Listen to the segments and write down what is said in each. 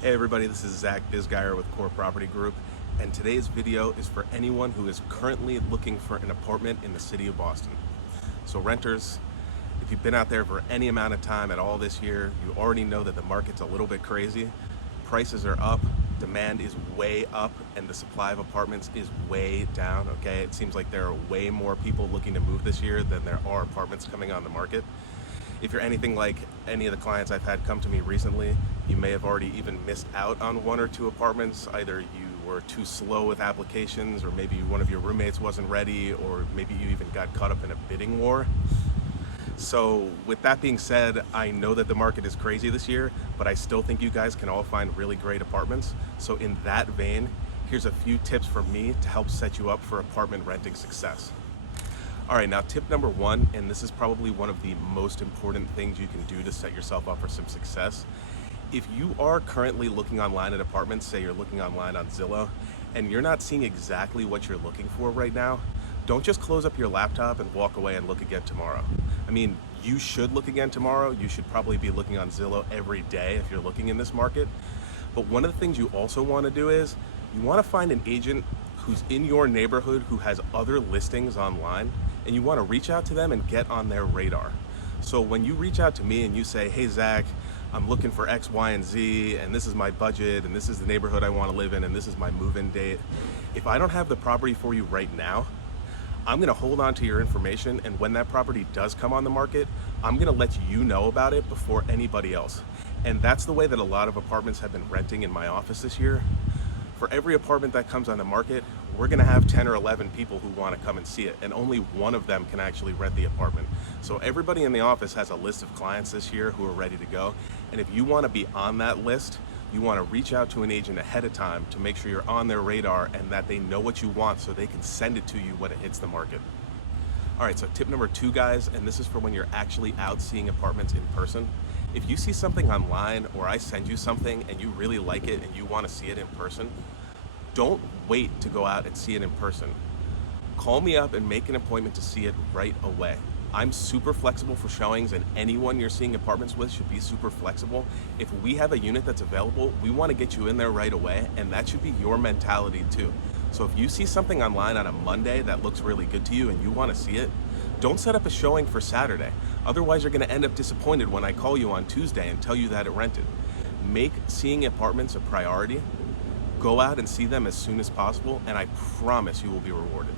Hey everybody, this is Zach Bisgeier with Core Property Group, and today's video is for anyone who is currently looking for an apartment in the city of Boston. So renters, if you've been out there for any amount of time at all this year, you already know that the market's a little bit crazy. Prices are up, demand is way up, and the supply of apartments is way down, okay? It seems like there are way more people looking to move this year than there are apartments coming on the market. If you're anything like any of the clients I've had come to me recently, you may have already even missed out on one or two apartments. Either you were too slow with applications, or maybe one of your roommates wasn't ready, or maybe you even got caught up in a bidding war. So with that being said, I know that the market is crazy this year, but I still think you guys can all find really great apartments. So in that vein, here's a few tips from me to help set you up for apartment renting success. All right, now tip number one, and this is probably one of the most important things you can do to set yourself up for some success. If you are currently looking online at apartments, say you're looking online on Zillow, and you're not seeing exactly what you're looking for right now, don't just close up your laptop and walk away and look again tomorrow. I mean, you should look again tomorrow. You should probably be looking on Zillow every day if you're looking in this market. But one of the things you also want to do is you want to find an agent who's in your neighborhood who has other listings online, and you want to reach out to them and get on their radar. So when you reach out to me and you say, hey Zach, I'm looking for X, Y, and Z, and this is my budget, and this is the neighborhood I want to live in, and this is my move-in date. If I don't have the property for you right now, I'm gonna hold on to your information, and when that property does come on the market, I'm gonna let you know about it before anybody else. And that's the way that a lot of apartments have been renting in my office this year. For every apartment that comes on the market, we're gonna have 10 or 11 people who wanna come and see it, and only one of them can actually rent the apartment. So everybody in the office has a list of clients this year who are ready to go. And if you wanna be on that list, you wanna reach out to an agent ahead of time to make sure you're on their radar and that they know what you want so they can send it to you when it hits the market. All right, so tip number two, guys, and this is for when you're actually out seeing apartments in person. If you see something online or I send you something and you really like it and you want to see it in person, don't wait to go out and see it in person. Call me up and make an appointment to see it right away. I'm super flexible for showings, and anyone you're seeing apartments with should be super flexible. If we have a unit that's available, we want to get you in there right away, and that should be your mentality too. So if you see something online on a Monday that looks really good to you and you want to see it, don't set up a showing for Saturday. Otherwise, you're going to end up disappointed when I call you on Tuesday and tell you that it rented. Make seeing apartments a priority. Go out and see them as soon as possible, and I promise you will be rewarded.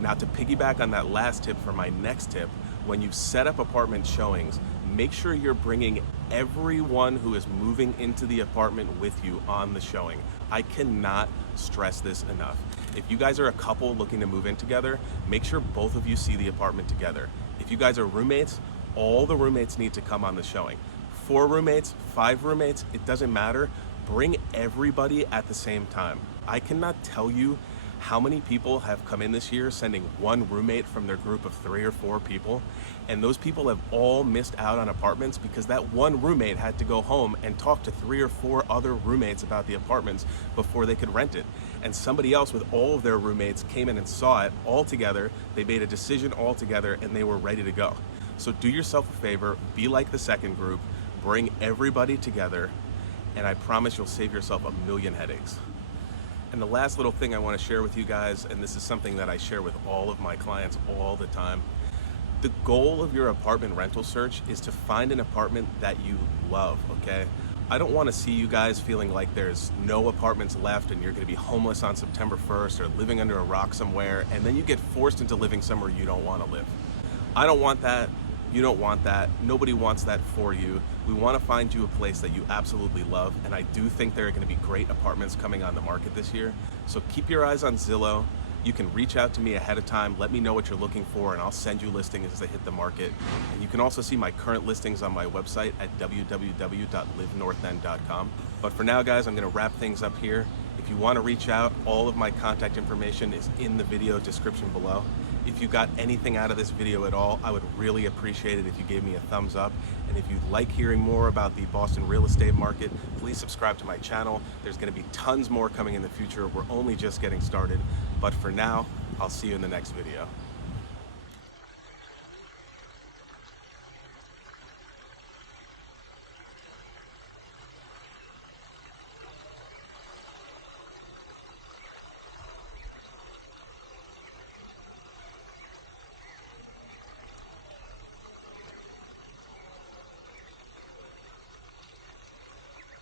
Now, to piggyback on that last tip for my next tip, when you set up apartment showings, make sure you're bringing everyone who is moving into the apartment with you on the showing. I cannot stress this enough. If you guys are a couple looking to move in together, make sure both of you see the apartment together. If you guys are roommates, all the roommates need to come on the showing. 4 roommates, 5 roommates, it doesn't matter. Bring everybody at the same time. I cannot tell you how many people have come in this year sending one roommate from their group of 3 or 4 people, and those people have all missed out on apartments because that one roommate had to go home and talk to 3 or 4 other roommates about the apartments before they could rent it. And somebody else with all of their roommates came in and saw it all together, they made a decision all together, and they were ready to go. So do yourself a favor, be like the second group, bring everybody together, and I promise you'll save yourself a million headaches. And the last little thing I want to share with you guys, and this is something that I share with all of my clients all the time, the goal of your apartment rental search is to find an apartment that you love, okay? I don't want to see you guys feeling like there's no apartments left and you're going to be homeless on September 1st or living under a rock somewhere, and then you get forced into living somewhere you don't want to live. I don't want that. You don't want that. Nobody wants that for you. We want to find you a place that you absolutely love, and I do think there are going to be great apartments coming on the market this year. So keep your eyes on Zillow. You can reach out to me ahead of time, let me know what you're looking for, and I'll send you listings as they hit the market. And you can also see my current listings on my website at www.livenorthend.com. But for now, guys, I'm going to wrap things up here. If you want to reach out, all of my contact information is in the video description below. If you got anything out of this video at all, I would really appreciate it if you gave me a thumbs up. And if you'd like hearing more about the Boston real estate market, please subscribe to my channel. There's going to be tons more coming in the future. We're only just getting started. But for now, I'll see you in the next video.